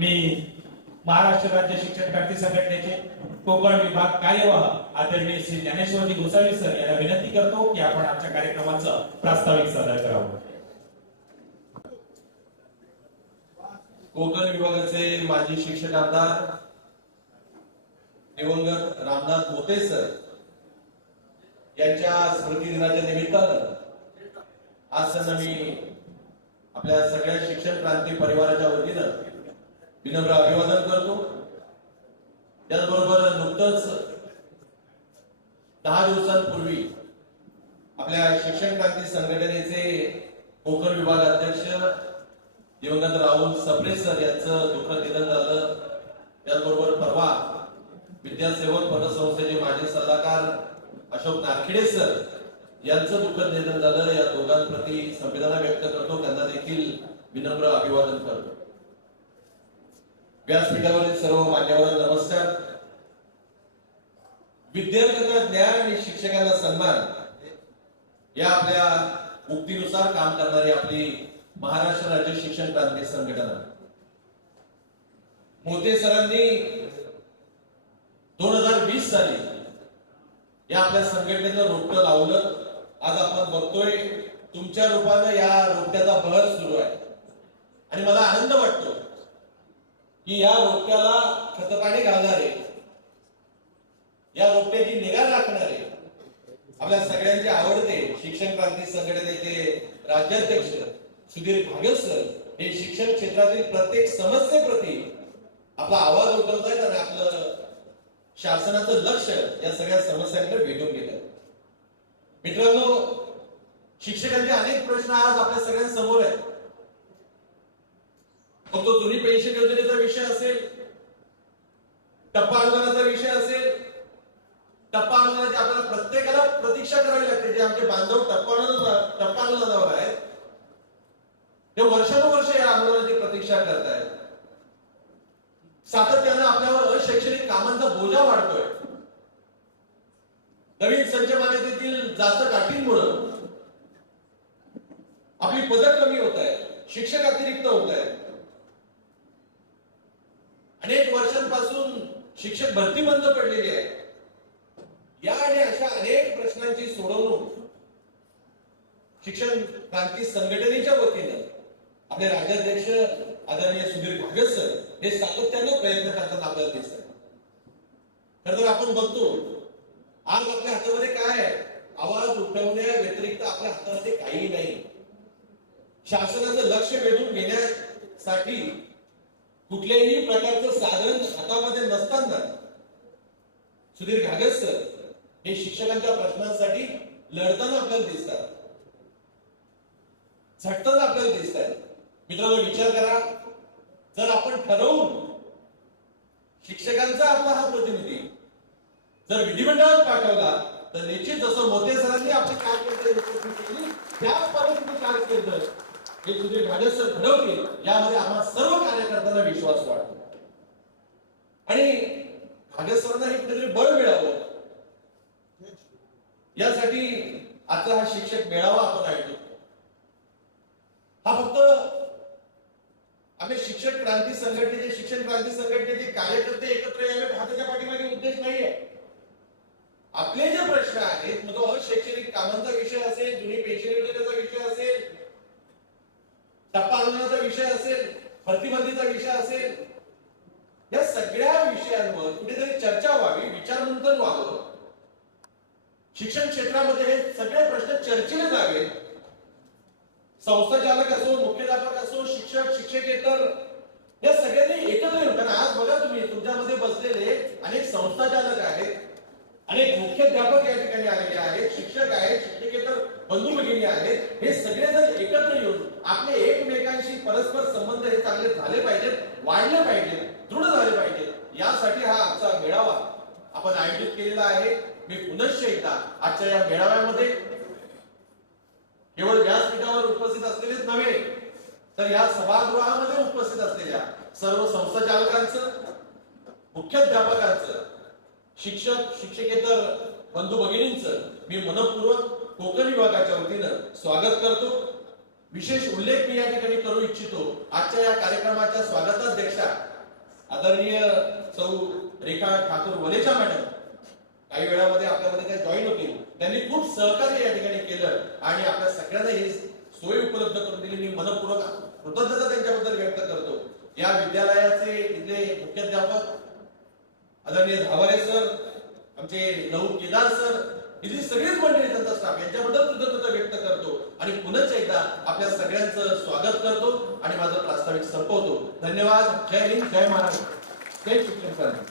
मी महाराष्ट्र राज्य शिक्षण क्रांती संघटनेचे कोकण विभाग कार्यवाह आदरणीय श्री ज्ञानेश्वरजी गोसावी सर यांना विनंती करतो की आपण आजच्या कार्यक्रमाचं प्रास्ताविक सादर करावं. कोकण विभागाचे माजी शिक्षक आमदार दिवंगत रामनाथ मोते सर यांच्या स्मृती दिनाच्या निमित्तानं आज त्यांना मी आपल्या सगळ्या शिक्षण क्रांती परिवाराच्या वतीनं विनम्र अभिवादन करतो. त्याचबरोबर नुकतंच 10 दिवसांपूर्वी आपल्या शिक्षण क्रांती संघटनेचे कोकण विभाग अध्यक्ष दिवंगत राहुल सप्रे सर यांचं दुःखद निधन झालं. त्याचबरोबर परवा विद्यासेवक पतसंस्थेचे माजी सल्लागार अशोक नारखेडे सर यांचं दुःखद निधन झालं. या दोघांप्रती संवेदना व्यक्त करतो, त्यांना देखील विनम्र अभिवादन करतो. व्यासपीठावरील सर्व मान्यवरांना नमस्कार. विद्यार्थ्यांना ज्ञान आणि शिक्षकांना सन्मान या आपल्या उक्तीनुसार काम करणारी आपली महाराष्ट्र राज्य शिक्षण क्रांती संघटना. मोते सरांनी 2020 साली या आपल्या संघटनेचं रोपटं लावलं. आज आपण बघतोय तुमच्या रूपानं या रोपट्याचा बहर सुरू आहे आणि मला आनंद वाटतो की या रोपट्याला खतपाणी घालणारे, या रोपट्याची निगा राखणारे आपल्या सगळ्यांचे आवडते शिक्षण क्रांती संघटनेचे राज्याध्यक्ष सुधीर घागे सर हे शिक्षण क्षेत्रातील प्रत्येक समस्येप्रती आपला आवाज उठवत आहेत आणि आपलं शासनाचं लक्ष या सगळ्या समस्यांकडे वेधून गेलं. मित्रांनो, शिक्षकांचे अनेक प्रश्न आज आपल्या सगळ्यांसमोर आहेत. मग तो जुनी पेन्शन योजनेचा विषय असेल, टप्पा अनुदानाचा विषय असेल. टप्पा अनुदानाची आपल्याला प्रत्येकाला प्रतीक्षा करावी लागते. जे आमचे बांधव टप्पा अनुदानावर आहेत ते वर्षानुवर्ष या आंदोलनाची प्रतीक्षा करतायत. सातत्यानं आपल्यावर अशैक्षणिक कामांचा बोजा वाढतोय. नवीन संच मान्यतेतील जास्त गाठींमुळे आपली पदं कमी होत आहेत, शिक्षक अतिरिक्त होत आहेत. अनेक वर्षांपासून शिक्षक भरती बंद पडलेली आहे. या आणि अशा अनेक प्रश्नांची सोडवणूक शिक्षण क्रांती संघटनेच्या वतीनं आपले राज्याध्यक्ष आदरणीय सुधीर घागे सर हे सातत्यानं प्रयत्न करताना आपल्याला दिसत आहे. खरं तर आपण बघतो आज आपल्या हातामध्ये काय आहे? आवाज उठवण्या व्यतिरिक्त आपल्या हातामध्ये काही नाही. शासनाचं लक्ष वेधून घेण्यासाठी कुठल्याही प्रकारचं साधन हातामध्ये नसताना सुधीर घागे सर हे शिक्षकांच्या प्रश्नांसाठी लढताना आपल्याला दिसतात, झटताना आपल्याला दिसत आहेत. मित्रांनो, विचार करा, जर आपण ठरवून शिक्षकांचा आपला हा प्रतिनिधी जर विधिमंडळात पाठवला तर निश्चित जसं मोते सरांनी आपली कारकीर्द केली त्या पद्धतीने कारकीर्द हे सुधीर घागे सर घडवतील यामध्ये आम्हा सर्व कार्यकर्त्यांना विश्वास वाटतो. आणि घागे सरांना हे कुठेतरी बळ मिळावं यासाठी आता हा शिक्षक मेळावा आपण आयोजित करतो. हा फक्त आपले शिक्षण क्रांती संघटनेचे कार्यकर्ते एकत्र यावे हा त्याच्या पाठीमागे उद्देश नाहीये. आपले जे प्रश्न आहेत, मग तो अशैक्षणिक कामांचा विषय असेल, जुनी पेन्शन योजनेचा विषय असेल, टप्पा अनुदानाचा विषय असेल, भरतीबंदीचा विषय असेल, या सगळ्या विषयांवर कुठेतरी चर्चा व्हावी, विचारमंथन व्हावं. शिक्षण क्षेत्रामध्ये हे सगळे प्रश्न चर्चेने जावे. संस्थाचालक असो, मुख्याध्यापक असो, शिक्षक, शिक्षकेतर या सगळ्यांनी एकत्र येऊन, कारण आज बघा तुम्ही तुमच्यामध्ये बसलेले अनेक संस्थाचालक आहेत, अनेक मुख्याध्यापक या ठिकाणी आलेले आहेत, शिक्षक आहेत, शिक्षकेतर बंधू भगिनी आहेत. हे सगळेजण एकत्र येऊन आपले एकमेकांशी परस्पर संबंध हे चांगले झाले पाहिजेत, वाढले पाहिजेत, दृढ झाले पाहिजेत. यासाठी हा आजचा मेळावा आपण आयोजित केलेला आहे. मी पुनश्च एकदा आजच्या या मेळाव्यामध्ये केवळ व्यासपीठावर उपस्थित असलेलेच नव्हे तर या सभागृहामध्ये उपस्थित असलेल्या सर्व संस्थाचालकांचं, मुख्याध्यापकांचं, शिक्षक, शिक्षकेतर बंधू भगिनींचं मी मनपूर्वक कोकण विभागाच्या वतीनं स्वागत करतो. विशेष उल्लेख मी या ठिकाणी करू इच्छितो. आजच्या या कार्यक्रमाच्या स्वागताध्यक्षा आदरणीय सौ रेखा ठाकूर वलेचा मॅडम काही वेळामध्ये आपल्यामध्ये काही जॉईन होते, त्यांनी खूप सहकार्य या ठिकाणी केलं आणि आपल्या सगळ्यांना ही सोय उपलब्ध करून दिली. मी मनपूर्वक कृतज्ञता त्यांच्याबद्दल व्यक्त करतो. या विद्यालयाचे इथले मुख्याध्यापक आदरणीय धावारे सर, आमचे नऊ केदार सर, इथली सगळीच मंडळी, त्यांचा स्टाफ, यांच्याबद्दल कृतज्ञता व्यक्त करतो आणि पुनश्च एकदा आपल्या सगळ्यांचं स्वागत करतो आणि माझं प्रास्ताविक संपवतो. धन्यवाद. जय हिंद, जय महाराष्ट्र, जय शिक्षण क्रांती.